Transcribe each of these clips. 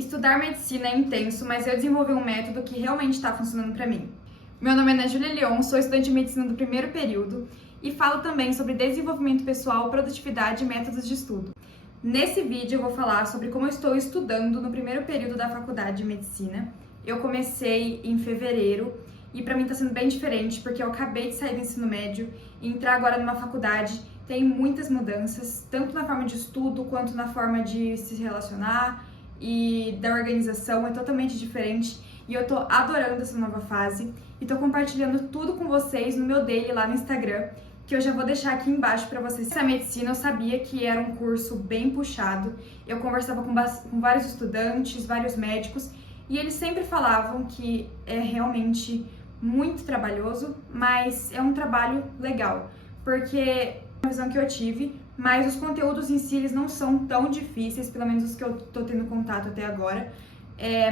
Estudar medicina é intenso, mas eu desenvolvi um método que realmente está funcionando para mim. Meu nome é Ana Júlia Leon, sou estudante de medicina do primeiro período e falo também sobre desenvolvimento pessoal, produtividade e métodos de estudo. Nesse vídeo eu vou falar sobre como eu estou estudando no primeiro período da faculdade de medicina. Eu comecei em fevereiro e para mim está sendo bem diferente porque eu acabei de sair do ensino médio e entrar agora numa faculdade tem muitas mudanças, tanto na forma de estudo quanto na forma de se relacionar e da organização, é totalmente diferente e eu tô adorando essa nova fase e tô compartilhando tudo com vocês no meu daily lá no Instagram, que eu já vou deixar aqui embaixo para vocês. Essa medicina eu sabia que era um curso bem puxado, eu conversava com vários estudantes, vários médicos e eles sempre falavam que é realmente muito trabalhoso, mas é um trabalho legal, porque é uma visão que eu tive, mas os conteúdos em si eles não são tão difíceis, pelo menos os que eu tô tendo contato até agora,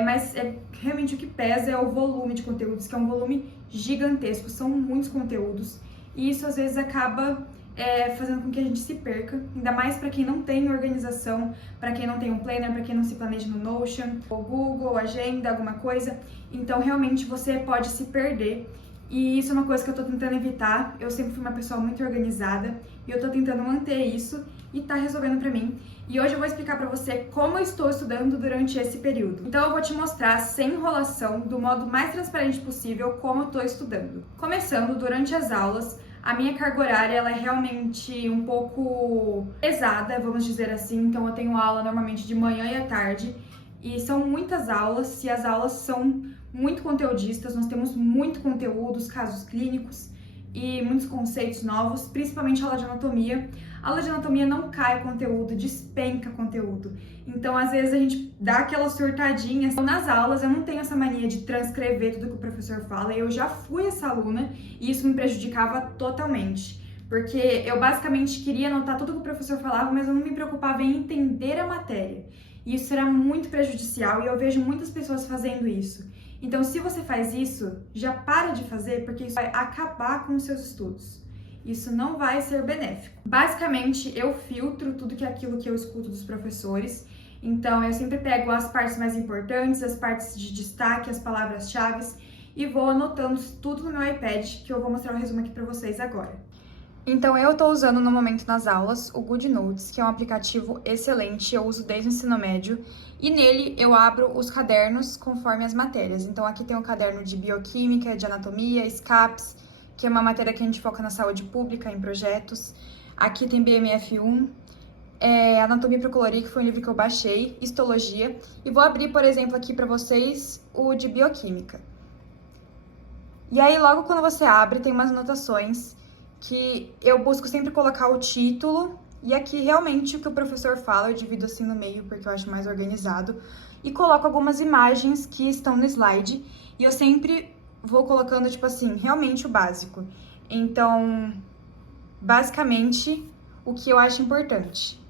mas realmente o que pesa é o volume de conteúdos, que é um volume gigantesco, são muitos conteúdos, e isso às vezes acaba fazendo com que a gente se perca, ainda mais para quem não tem organização, para quem não tem um planner, para quem não se planeja no Notion, ou Google, Agenda, alguma coisa, então realmente você pode se perder. E isso é uma coisa que eu tô tentando evitar. Eu sempre fui uma pessoa muito organizada e eu tô tentando manter isso e tá resolvendo pra mim. E hoje eu vou explicar pra você como eu estou estudando durante esse período. Então eu vou te mostrar, sem enrolação, do modo mais transparente possível, como eu tô estudando. Começando, durante as aulas, a minha carga horária ela é realmente um pouco pesada, vamos dizer assim. Então eu tenho aula normalmente de manhã e à tarde. E são muitas aulas, e as aulas são muito conteudistas, nós temos muito conteúdo, os casos clínicos e muitos conceitos novos, principalmente a aula de anatomia. A aula de anatomia não cai conteúdo, despenca conteúdo. Então, às vezes, a gente dá aquelas surtadinhas. Nas aulas, eu não tenho essa mania de transcrever tudo que o professor fala, eu já fui essa aluna e isso me prejudicava totalmente. Porque eu basicamente queria anotar tudo que o professor falava, mas eu não me preocupava em entender a matéria. E isso era muito prejudicial e eu vejo muitas pessoas fazendo isso. Então, se você faz isso, já para de fazer, porque isso vai acabar com os seus estudos. Isso não vai ser benéfico. Basicamente, eu filtro tudo aquilo que eu escuto dos professores. Então, eu sempre pego as partes mais importantes, as partes de destaque, as palavras-chave e vou anotando tudo no meu iPad, que eu vou mostrar o resumo aqui para vocês agora. Então, eu estou usando no momento nas aulas o GoodNotes, que é um aplicativo excelente, eu uso desde o ensino médio, e nele eu abro os cadernos conforme as matérias. Então, aqui tem um caderno de bioquímica, de anatomia, SCAPS, que é uma matéria que a gente foca na saúde pública, em projetos. Aqui tem BMF1, Anatomia para Colorir, que foi um livro que eu baixei, Histologia, e vou abrir, por exemplo, aqui para vocês o de bioquímica. E aí, logo quando você abre, tem umas anotações que eu busco sempre colocar o título e aqui realmente o que o professor fala, eu divido assim no meio porque eu acho mais organizado e coloco algumas imagens que estão no slide e eu sempre vou colocando, tipo assim, realmente o básico. Então, basicamente, o que eu acho importante.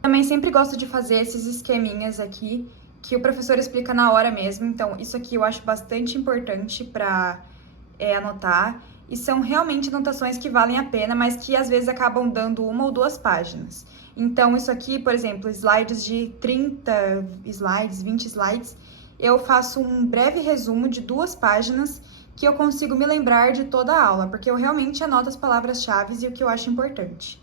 Também sempre gosto de fazer esses esqueminhas aqui que o professor explica na hora mesmo, então isso aqui eu acho bastante importante para anotar. E são realmente anotações que valem a pena, mas que às vezes acabam dando 1 ou 2 páginas. Então, isso aqui, por exemplo, slides de 30 slides, 20 slides, eu faço um breve resumo de 2 páginas que eu consigo me lembrar de toda a aula, porque eu realmente anoto as palavras-chave e o que eu acho importante.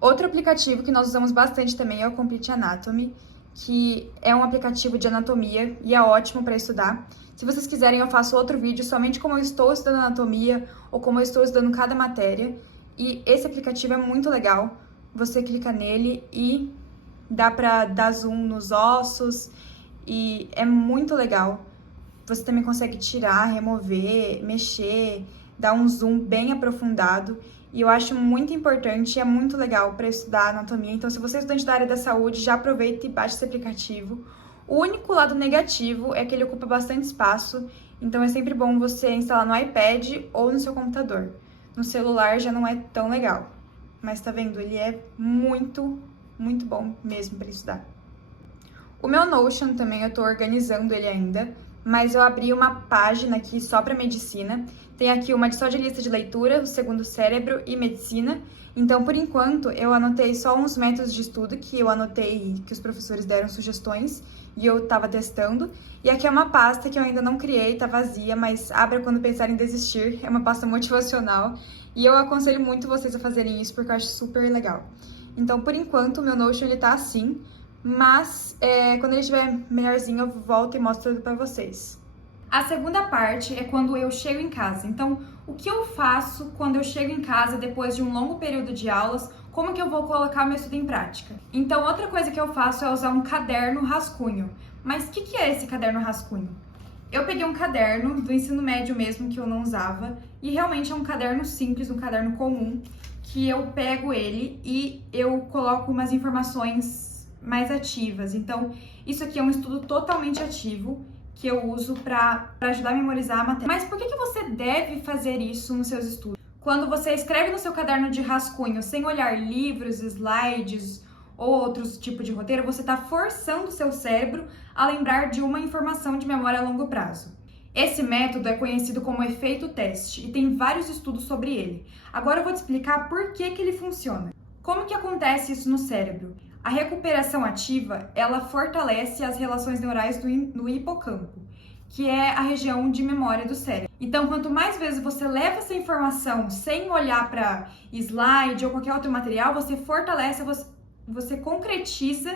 Outro aplicativo que nós usamos bastante também é o Complete Anatomy, que é um aplicativo de anatomia e é ótimo para estudar. Se vocês quiserem, eu faço outro vídeo somente como eu estou estudando anatomia ou como eu estou estudando cada matéria. E esse aplicativo é muito legal. Você clica nele e dá para dar zoom nos ossos e é muito legal. Você também consegue tirar, remover, mexer, dar um zoom bem aprofundado. E eu acho muito importante e é muito legal para estudar anatomia. Então, se você é estudante da área da saúde, já aproveita e baixa esse aplicativo. O único lado negativo é que ele ocupa bastante espaço, então é sempre bom você instalar no iPad ou no seu computador. No celular já não é tão legal, mas tá vendo? Ele é muito, bom mesmo para estudar. O meu Notion também eu tô organizando ele ainda, mas eu abri uma página aqui só para medicina. Tem aqui uma só de lista de leitura, o segundo cérebro e medicina. Então, por enquanto, eu anotei só uns métodos de estudo que eu anotei, que os professores deram sugestões e eu tava testando. E aqui é uma pasta que eu ainda não criei, tá vazia, mas abra quando pensar em desistir. É uma pasta motivacional e eu aconselho muito vocês a fazerem isso porque eu acho super legal. Então, por enquanto, o meu Notion ele tá assim, mas quando ele estiver melhorzinho eu volto e mostro tudo pra vocês. A segunda parte é quando eu chego em casa. Então, o que eu faço quando eu chego em casa depois de um longo período de aulas? Como que eu vou colocar meu estudo em prática? Então, outra coisa que eu faço é usar um caderno rascunho. Mas o que é esse caderno rascunho? Eu peguei um caderno do ensino médio mesmo, que eu não usava, e realmente é um caderno simples, um caderno comum, que eu pego ele e eu coloco umas informações mais ativas. Então, isso aqui é um estudo totalmente ativo, que eu uso para ajudar a memorizar a matéria. Mas por que você deve fazer isso nos seus estudos? Quando você escreve no seu caderno de rascunho sem olhar livros, slides ou outros tipos de roteiro, você está forçando o seu cérebro a lembrar de uma informação de memória a longo prazo. Esse método é conhecido como efeito teste e tem vários estudos sobre ele. Agora eu vou te explicar por que ele funciona. Como que acontece isso no cérebro? A recuperação ativa, ela fortalece as relações neurais no hipocampo, que é a região de memória do cérebro. Então, quanto mais vezes você leva essa informação sem olhar para slide ou qualquer outro material, você fortalece, você concretiza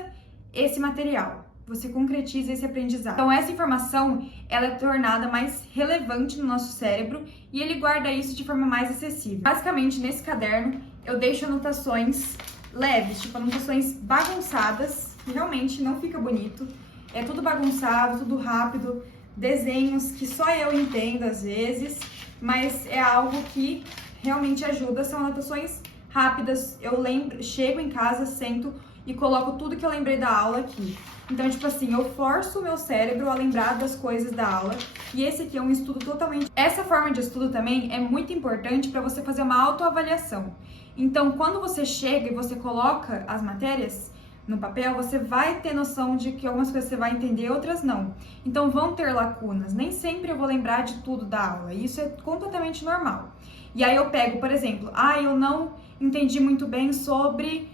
esse material, você concretiza esse aprendizado. Então, essa informação, ela é tornada mais relevante no nosso cérebro e ele guarda isso de forma mais acessível. Basicamente, nesse caderno, eu deixo anotações leves, tipo anotações bagunçadas, que realmente não fica bonito. É tudo bagunçado, tudo rápido, desenhos que só eu entendo às vezes, mas é algo que realmente ajuda. São anotações rápidas, eu lembro, chego em casa, sento e coloco tudo que eu lembrei da aula aqui. Então, tipo assim, eu forço o meu cérebro a lembrar das coisas da aula. E esse aqui é um estudo totalmente... Essa forma de estudo também é muito importante para você fazer uma autoavaliação. Então, quando você chega e você coloca as matérias no papel, você vai ter noção de que algumas coisas você vai entender, outras não. Então, vão ter lacunas. Nem sempre eu vou lembrar de tudo da aula. Isso é completamente normal. E aí eu pego, por exemplo, eu não entendi muito bem sobre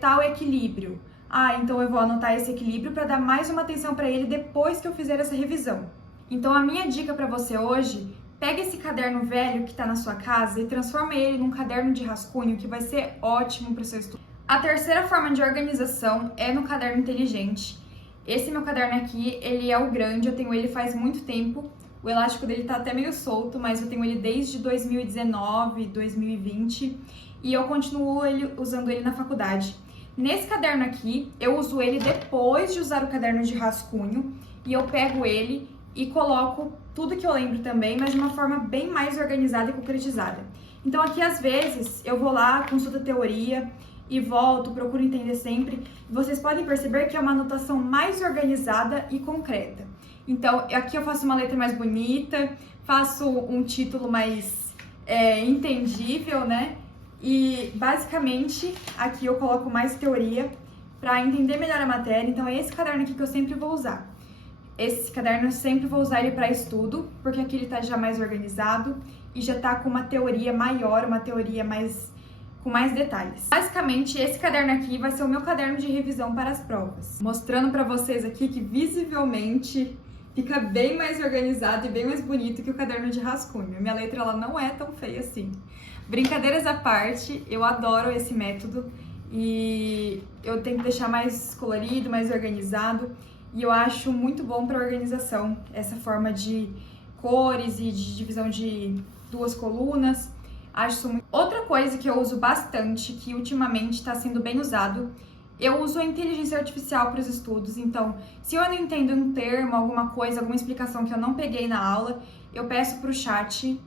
tal equilíbrio. Então eu vou anotar esse equilíbrio para dar mais uma atenção para ele depois que eu fizer essa revisão. Então, a minha dica para você hoje, pega esse caderno velho que está na sua casa e transforma ele num caderno de rascunho que vai ser ótimo para o seu estudo. A terceira forma de organização é no caderno inteligente. Esse meu caderno aqui, ele é o grande, eu tenho ele faz muito tempo. O elástico dele tá até meio solto, mas eu tenho ele desde 2019, 2020 e eu continuo usando ele na faculdade. Nesse caderno aqui, eu uso ele depois de usar o caderno de rascunho e eu pego ele e coloco tudo que eu lembro também, mas de uma forma bem mais organizada e concretizada. Então aqui, às vezes, eu vou lá, consulto a teoria e volto, procuro entender sempre. Vocês podem perceber que é uma anotação mais organizada e concreta. Então, aqui eu faço uma letra mais bonita, faço um título mais entendível, né? E, basicamente, aqui eu coloco mais teoria para entender melhor a matéria. Então, é esse caderno aqui que eu sempre vou usar. Esse caderno eu sempre vou usar ele para estudo, porque aqui ele tá já mais organizado e já tá com uma teoria maior, uma teoria com mais detalhes. Basicamente, esse caderno aqui vai ser o meu caderno de revisão para as provas. Mostrando para vocês aqui que visivelmente fica bem mais organizado e bem mais bonito que o caderno de rascunho. Minha letra ela não é tão feia assim. Brincadeiras à parte, eu adoro esse método e eu tento deixar mais colorido, mais organizado. E eu acho muito bom para organização essa forma de cores e de divisão de duas colunas. Acho muito... Outra coisa que eu uso bastante, que ultimamente está sendo bem usado, eu uso a inteligência artificial para os estudos. Então, se eu não entendo um termo, alguma coisa, alguma explicação que eu não peguei na aula, eu peço para o chat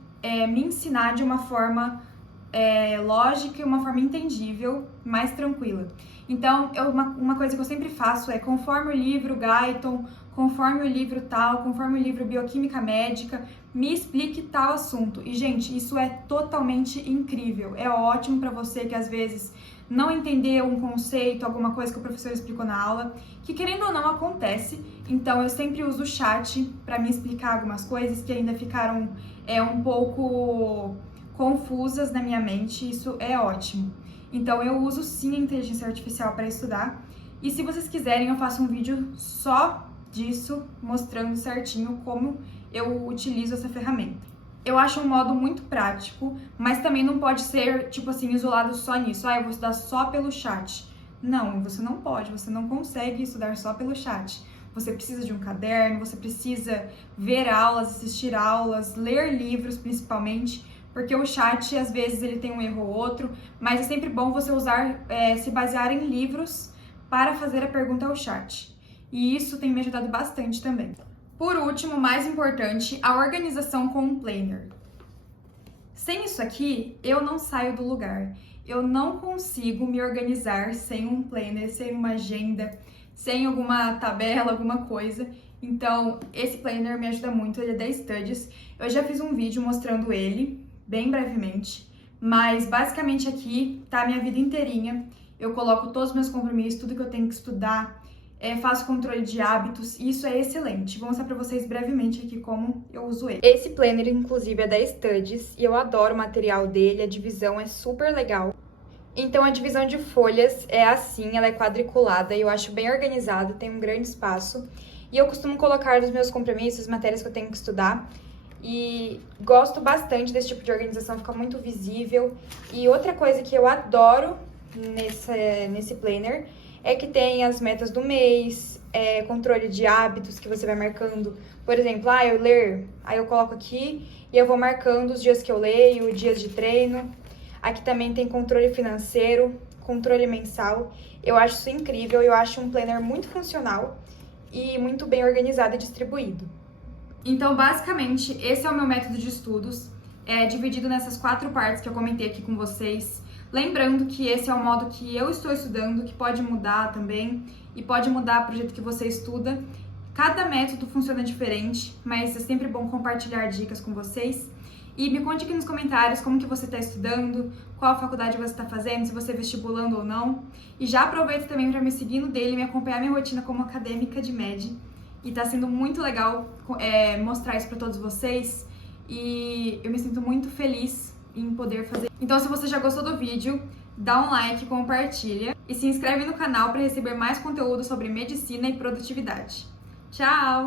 me ensinar de uma forma lógica e uma forma entendível, mais tranquila. Então, uma coisa que eu sempre faço é, conforme o livro Guyton, conforme o livro tal, conforme o livro Bioquímica Médica, me explique tal assunto. E, gente, isso é totalmente incrível. É ótimo para você que, às vezes, não entender um conceito, alguma coisa que o professor explicou na aula, que querendo ou não acontece. Então eu sempre uso o chat para me explicar algumas coisas que ainda ficaram um pouco confusas na minha mente, isso é ótimo. Então eu uso sim a inteligência artificial para estudar, e se vocês quiserem eu faço um vídeo só disso, mostrando certinho como eu utilizo essa ferramenta. Eu acho um modo muito prático, mas também não pode ser, tipo assim, isolado só nisso. Eu vou estudar só pelo chat. Não, você não pode, você não consegue estudar só pelo chat. Você precisa de um caderno, você precisa ver aulas, assistir aulas, ler livros principalmente, porque o chat, às vezes, ele tem um erro ou outro, mas é sempre bom você se basear em livros para fazer a pergunta ao chat. E isso tem me ajudado bastante também. Por último, mais importante, a organização com um planner. Sem isso aqui, eu não saio do lugar. Eu não consigo me organizar sem um planner, sem uma agenda, sem alguma tabela, alguma coisa. Então, esse planner me ajuda muito, ele é da Studies. Eu já fiz um vídeo mostrando ele, bem brevemente, mas basicamente aqui tá a minha vida inteirinha. Eu coloco todos os meus compromissos, tudo que eu tenho que estudar, faço controle de hábitos, e isso é excelente. Vou mostrar pra vocês brevemente aqui como eu uso ele. Esse planner, inclusive, é da Studies e eu adoro o material dele, a divisão é super legal. Então, a divisão de folhas é assim, ela é quadriculada e eu acho bem organizada, tem um grande espaço. E eu costumo colocar os meus compromissos, as matérias que eu tenho que estudar. E gosto bastante desse tipo de organização, fica muito visível. E outra coisa que eu adoro nesse planner é que tem as metas do mês, controle de hábitos que você vai marcando. Por exemplo, eu ler, aí eu coloco aqui e eu vou marcando os dias que eu leio, dias de treino. Aqui também tem controle financeiro, controle mensal. Eu acho isso incrível, eu acho um planner muito funcional e muito bem organizado e distribuído. Então, basicamente, esse é o meu método de estudos, dividido nessas 4 partes que eu comentei aqui com vocês. Lembrando que esse é o modo que eu estou estudando, que pode mudar também, e pode mudar para o jeito que você estuda. Cada método funciona diferente, mas é sempre bom compartilhar dicas com vocês. E me conte aqui nos comentários como que você está estudando, qual faculdade você está fazendo, se você é vestibulando ou não. E já aproveita também para me seguir no dele e me acompanhar minha rotina como acadêmica de MED. E tá sendo muito legal mostrar isso para todos vocês. E eu me sinto muito feliz em poder fazer. Então, se você já gostou do vídeo, dá um like, compartilha e se inscreve no canal para receber mais conteúdo sobre medicina e produtividade. Tchau!